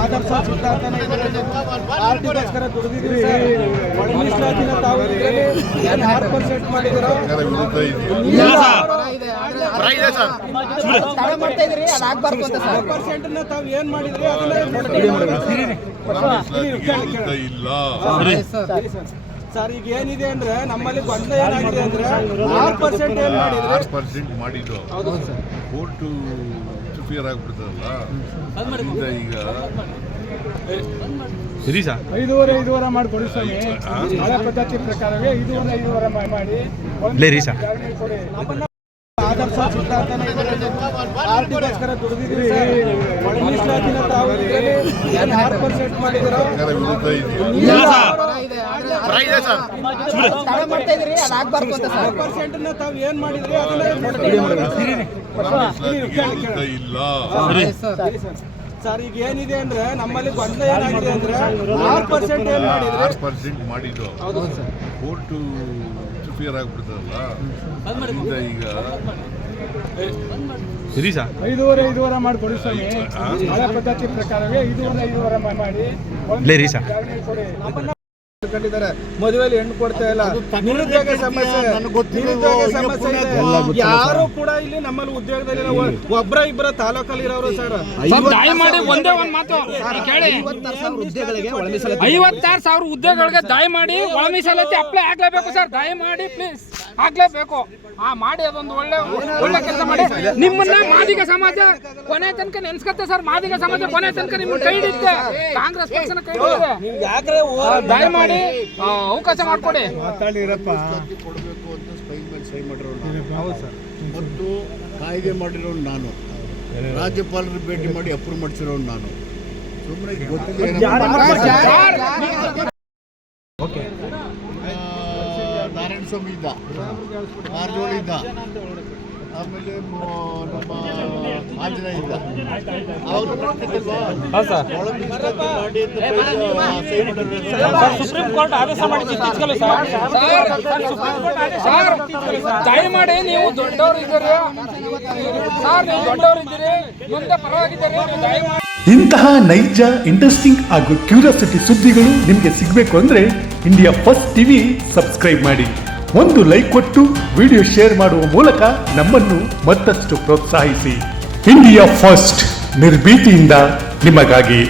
ಆದರ್ಶ ಸಿದ್ಧಾಂತನೇ ಆರ್ಟಿಗೋಸ್ಕರ ದುಡಿದಿದ್ದೀವಿ sir. ಒಳ ಮೀಸಲಾತಿನ ತಾವು 6% ಮಾಡಿದ್ರು. 6% ತಾವು ಏನ್ ಮಾಡಿದ್ರಿ ಸರ್. ಈಗ ಏನಿದೆ ಅಂದ್ರೆ ನಮ್ಮಲ್ಲಿ ಗೊಂದಲ ಏನಾಗಿದೆ ಅಂದ್ರೆ 6% ಏನ್ ಮಾಡಿದ್ರೆ 6% ಮಾಡಿದ್ದು ಕೋರ್ಟು ಇಂಟರ್ಫಿಯರ್ ಆಗ್ಬಿಡ್ತದಲ್ಲ. ಈಗ ಸರಿ ಸರ್ 5.5 ಮಾಡಿಕೊಡಿ ಸ್ವಾಮಿ. ಹಳೆ ಪದ್ಧತಿ ಪ್ರಕಾರವೇ 5.5 ಮಾಡಿ ರೀ ಸರ್. ಆದರ್ಶ ಸಿದ್ಧಾಂತನೇ ಆರ್ಟಿಗೋಸ್ಕರ ದುಡಿದಿದ್ದೀವಿ ಸರ್. ಒಳ ಮೀಸಲಾತಿನ ತಾವು 6% ಮಾಡಿದ್ರು. 6% ತಾವು ಏನ್ ಮಾಡಿದ್ರಿ ಸರ್. ಈಗ ಏನಿದೆ ಅಂದ್ರೆ ನಮ್ಮಲ್ಲಿ ಗೊಂದಲ ಏನಾಗಿದೆ ಅಂದ್ರೆ 6% ಏನ್ ಮಾಡಿದ್ರೆ 6% ಮಾಡಿದ್ದು ಕೋರ್ಟು ಇಂಟರ್ಫಿಯರ್ ಆಗ್ಬಿಡ್ತದಲ್ಲ. ಈಗ ಸರಿ ಸರ್ 5.5 ಮಾಡಿಕೊಡಿ ಸ್ವಾಮಿ. ಹಳೆ ಪದ್ಧತಿ ಪ್ರಕಾರವೇ 5.5 ಮಾಡಿ ರೀ ಸರ್. ಮದುವೆಯಲ್ಲಿ ಹೆಣ್ಣು ಕೊಡ್ತಾ ಇಲ್ಲ. ನಿರುದ್ಯೋಗ ಸಮಸ್ಯೆ ಇದೆ. ಯಾರು ಕೂಡ ಇಲ್ಲಿ ನಮ್ಮಲ್ಲಿ ಉದ್ಯೋಗದಲ್ಲಿ ಒಬ್ಬರ ಇಬ್ಬರ ತಾಲೂಕಲ್ಲಿ ಇರೋರು ಸರ್. 56,000 ಉದ್ಯೋಗಗಳಿಗೆ ದಯಮಾಡಿ ಒಳ ಮೀಸಲಾತಿ ಅಪ್ಲೈ ಆಗ್ಲೇಬೇಕು ಸರ್. ದಯಮಾಡಿ ಪ್ಲೀಸ್ ಆಗ್ಲೇಬೇಕು. ಮಾಡಿ ಅದೊಂದು ಒಳ್ಳೆ ಕೆಲಸ ಮಾಡಿ. ನಿಮ್ಮನ್ನ ಮಾದಿಗ ಸಮಾಜ ಕೊನೆ ತನಕ ನೆನ್ಸ್ಕತ್ತೆ ಸರ್. ಮಾದಿಗ ಸಮಾಜ ಕೊನೆ ತನಕ ನಿಮ್ ಕೈ ಹಿಡಿಯುತ್ತೆ. ಕಾಂಗ್ರೆಸ್ ಪಕ್ಷನ ಕೈ ಹಿಡಿಯುತ್ತೆ. ದಯಮಾಡಿ ಅವಕಾಶ ಮಾಡ್ಕೊಡಿ. ಕೊಡಬೇಕು ಅಂತ ಸ್ಪೈಲ್ ಮೇಲೆ ಸಹಿ ಮಾಡಿರೋರು ಮತ್ತು ಕಾಯ್ದೆ ಮಾಡಿರೋನು ನಾನು. ರಾಜ್ಯಪಾಲರು ಭೇಟಿ ಮಾಡಿ ಅಪ್ರೂವ್ ಮಾಡಿಸಿರೋನು ನಾನು. ಸುಮ್ಮನೆ ನಾರಾಯಣ ಸ್ವಾಮಿ ಇದ್ದ, ಕಾರಜೋಳ ಇದ್ದ, ಆಮೇಲೆ ನಮ್ಮ ಆಂಜನೇಯ ಇದ್ದ. ಅವರು ಸುಪ್ರೀಂ ಕೋರ್ಟ್ ಆದೇಶ ಮಾಡಿ ದಯಮಾಡಿ ನೀವು ದೊಡ್ಡವರು ಇದ್ದೀರಿ ಸರ್. ನೀವು ದೊಡ್ಡವರು ಇದ್ದೀರಿ, ಮುಂದೆ ಪರವಾಗಿದ್ದೀರಿ. ದಯಮಾಡಿ ಇಂತಹ ನೈಜ ಇಂಟ್ರೆಸ್ಟಿಂಗ್ ಹಾಗೂ ಕ್ಯೂರಿಯಾಸಿಟಿ ಸುದ್ದಿಗಳು ನಿಮಗೆ ಸಿಗಬೇಕು ಅಂದರೆ ಇಂಡಿಯಾ ಫಸ್ಟ್ ಟಿವಿ ಸಬ್ಸ್ಕ್ರೈಬ್ ಮಾಡಿ. ಒಂದು ಲೈಕ್ ಕೊಟ್ಟು ವಿಡಿಯೋ ಶೇರ್ ಮಾಡುವ ಮೂಲಕ ನಮ್ಮನ್ನು ಮತ್ತಷ್ಟು ಪ್ರೋತ್ಸಾಹಿಸಿ. ಇಂಡಿಯಾ ಫಸ್ಟ್, ನಿರ್ಭೀತಿಯಿಂದ ನಿಮಗಾಗಿ.